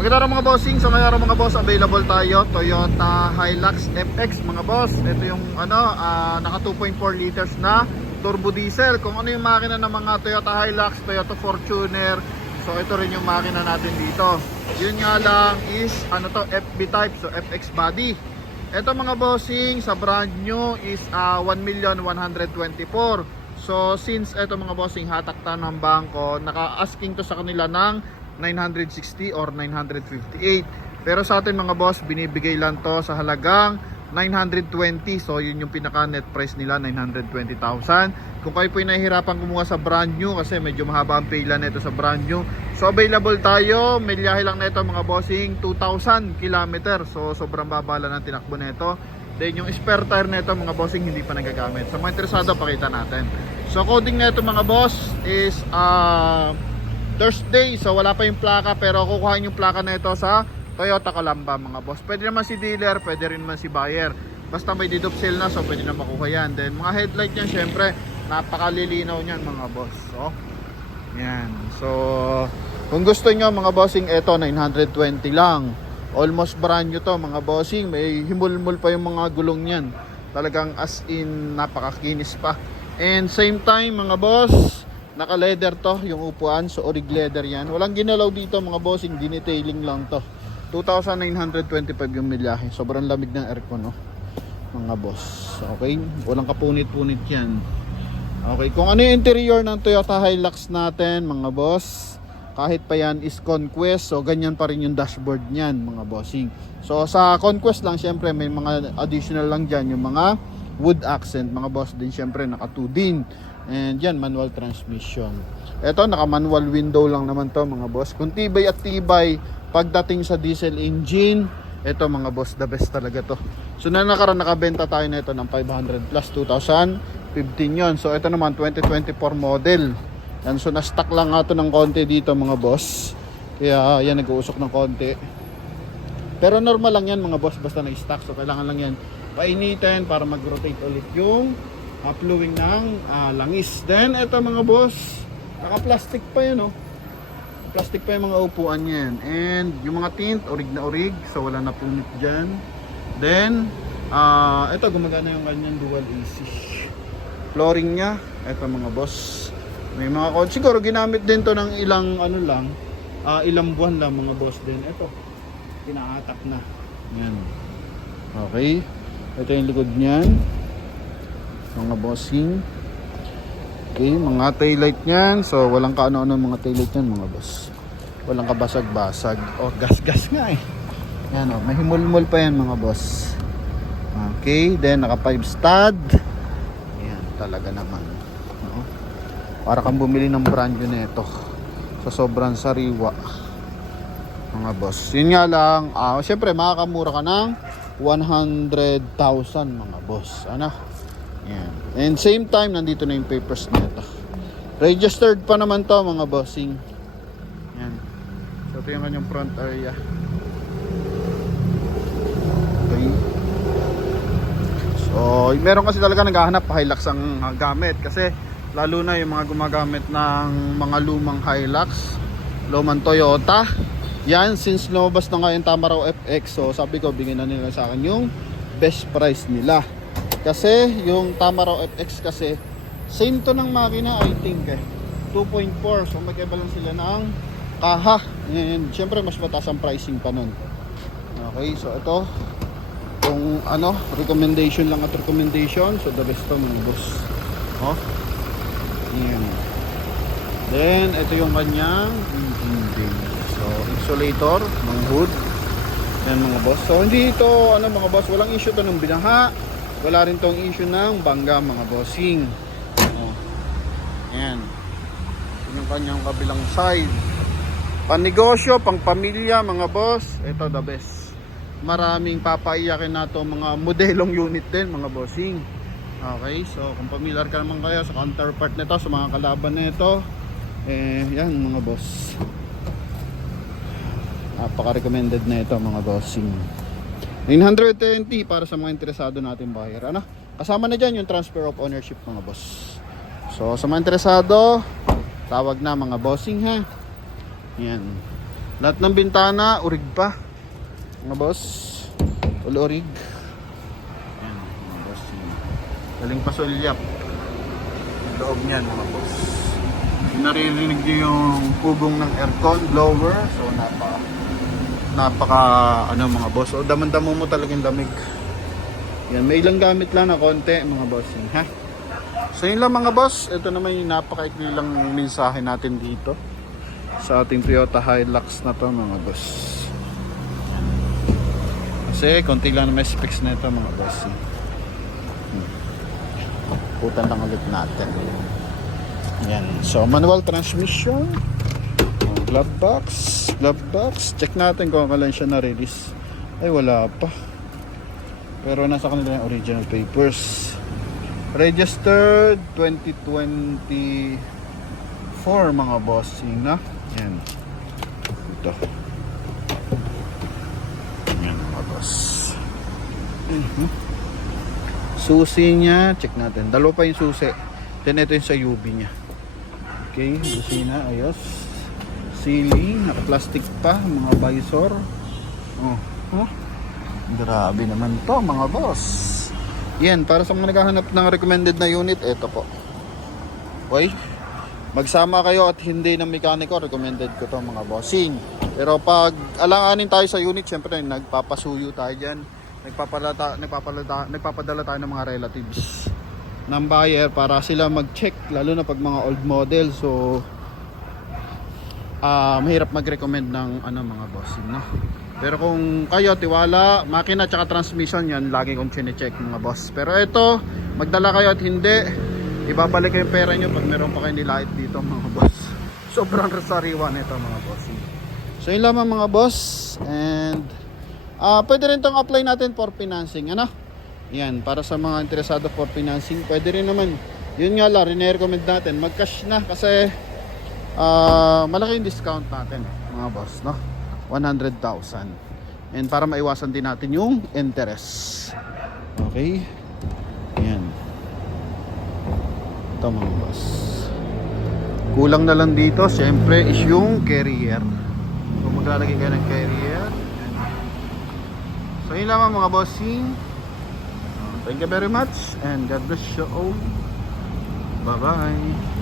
Magandang araw mga bossing. So ngayon araw mga boss, available tayo Toyota Hilux FX mga boss. Ito yung naka 2.4 liters na turbo diesel. Kung ano yung makina ng mga Toyota Hilux, Toyota Fortuner, so ito rin yung makina natin dito. Yun nga lang is FB type, so FX body. Ito mga bossing, sa brand new is 1,124,000. So since ito mga bossing hatak ta ng bangko, naka-asking to sa kanila ng 960 or 958. Pero sa atin mga boss, binibigay lang to sa halagang 920. So yun yung pinaka net price nila, 920,000. Kung kayo po yung nahihirapan kumuha sa brand new kasi medyo mahaba ang pila nito sa brand new, so available tayo. May liyahe lang nito mga bossing, 2,000 km. So sobrang babala ng tinakbo nito. Then yung spare tire nito mga bossing hindi pa nagagamit. Sa mga interesado, pakita natin. So coding nito mga boss is Thursday, so wala pa yung plaka, pero kukuhain yung plaka na ito sa Toyota Calamba mga boss. Pwede naman si dealer, pwede rin naman si buyer. Basta may deed of sale na, so pwede na makuha yan. Then mga headlight yan, syempre napakalilinaw niyan mga boss. So yan. So kung gusto nyo mga bossing, ito 920 lang. Almost brand new to mga bossing. May himulmul pa yung mga gulong niyan. Talagang as in napakakinis pa. And same time mga boss, naka leather to yung upuan, so orig leather yan. Walang ginalaw dito mga bossing, dinetailing lang to. 2,925 yung milyahe. Sobrang lamig ng aircon, no mga boss. Okay, walang kapunit-punit yan. Okay, kung ano yung interior ng Toyota Hilux natin mga boss, kahit pa yan is Conquest, so ganyan pa rin yung dashboard niyan mga bossing. So sa Conquest lang syempre may mga additional lang dyan, yung mga wood accent mga boss. Din syempre naka 2 din. And yan, manual transmission. Ito, naka manual window lang naman to mga boss. Kung tibay at tibay pagdating sa diesel engine, ito mga boss, the best talaga to. So nakabenta tayo na ito ng 500 plus 2015 yon. So ito naman 2024 model. Yan, so na-stock lang nga to ng konti dito mga boss. Kaya yan, nag-uusok ng konti. Pero normal lang yan mga boss, basta na-stock. So kailangan lang yan painitin para mag-rotate ulit yung flowing ng langis. Then ito mga boss, naka-plastic pa yan, oh. Plastic pa yung mga upuan yan. And yung mga tint, orig na orig, so wala na punit dyan. Then ito, gumagana yung kanyang dual AC. Flooring nya, ito mga boss, may mga siguro ginamit din to ng ilang ilang buwan lang mga boss. Din ito, pinaatak na yan. Okay, ito yung likod niyan mga bossing. Okay, mga taillight niyan, so walang kaano-ano mga taillight niyan mga boss. Walang kabasag-basag. Oh, gas-gas nga eh. Yan, oh, may himulmul pa yan mga boss. Okay, then naka 5 stud. Yan, talaga naman, no? Para kang bumili ng brand new nito. So sobrang sariwa mga boss. Yun nga lang, syempre makakamura ka ng 100,000 mga boss. Yan. And same time, nandito na yung papers nito. Registered pa naman to mga bossing. Yan. So ito yung kanyang front area. Okay. So meron kasi talaga naghahanap Hilux ang gamit. Kasi lalo na yung mga gumagamit ng mga lumang Hilux, lumang Toyota. Yan, since lumabas na nga yung Tamaraw FX, so sabi ko bigyan na nila sa akin yung best price nila. Kasi yung Tamaraw FX kasi same to ng makina, I think 2.4, so magkaiba lang sila ng kaha. And syempre mas mataas ang pricing pa nun. Okay, so ito kung recommendation lang at recommendation, so the best to mga boss. Yan. Then ito yung kanyang engine bay. So insulator ng hood. Yan mga boss. So hindi ito mga boss, walang issue to ng binaha. Wala rin tong issue ng bangga mga bossing. Yan. Yung kanyang kabilang side. Panegosyo, pang pamilya mga boss, ito the best. Maraming papaiyakin na to mga modelong unit din mga bossing. Okay, so kung familiar ka naman kayo sa counterpart nito, sa mga kalaban nito, yan mga boss. Napaka-recommended na ito mga bossing. 920 para sa mga interesado natin buyer. Kasama na dyan yung transfer of ownership mga boss. So sa mga interesado, tawag na mga bossing ha. Yan. Lahat ng bintana, urig pa. Mga boss. All urig. Yan, mga boss. Galing pa sulyap. Loob niyan mga boss. Naririnig niyo yung pugong ng aircon blower. So napaka ano mga boss. O damandamo mo talagang lamig. Yan, may ilang gamit lang na konti mga boss. Ha? So yun lang mga boss. Ito naman yung napakaikli lang mensahe natin dito sa ating Toyota Hilux na to mga boss. Kasi konti lang naman specs na ito mga boss. Putan lang ulit natin. Yan. So manual transmission. Glove box. Check natin kung kailan siya na-release. Ay wala pa. Pero nasa kanila yung original papers. Registered 2024 mga bossing na. Yan. Ito. Yan mga boss. Susi niya, check natin. Dalawa pa yung susi. Then ito yung sa UV niya. Okay, busina, ayos. Ceiling, naka-plastic pa, mga visor. Grabe naman to mga boss. Yan, para sa mga naghahanap ng recommended na unit, ito po. Okay? Magsama kayo at hindi ng mekaniko, recommended ko to mga bossing. Pero pag alanganin tayo sa unit, syempre nagpapasuyo tayo dyan. Nagpapadala tayo ng mga relatives ng buyer para sila mag-check, lalo na pag mga old model. So mahirap mag-recommend ng mga bossing, no? Pero kung kayo tiwala, makina tsaka transmission, yan lagi kong chine-check mga boss. Pero ito, magdala kayo at hindi, ibabalik kayo yung pera nyo pag meron pa kayo nilait dito mga boss. Sobrang sariwa nito mga boss. So yun lamang mga boss. And pwede rin itong apply natin for financing, ano? Yan, para sa mga interesado for financing, pwede rin naman. Yun nga lang, rin-recommend natin mag-cash na kasi malaki yung discount natin mga boss, no? 100,000. And para maiwasan din natin yung interest. Okay? Yan. Ito mga boss. Kulang na lang dito, syempre, is yung carrier. Kung maglalagay kayo ng carrier. So yun lamang mga bossing. Thank you very much and God bless you all. Bye bye.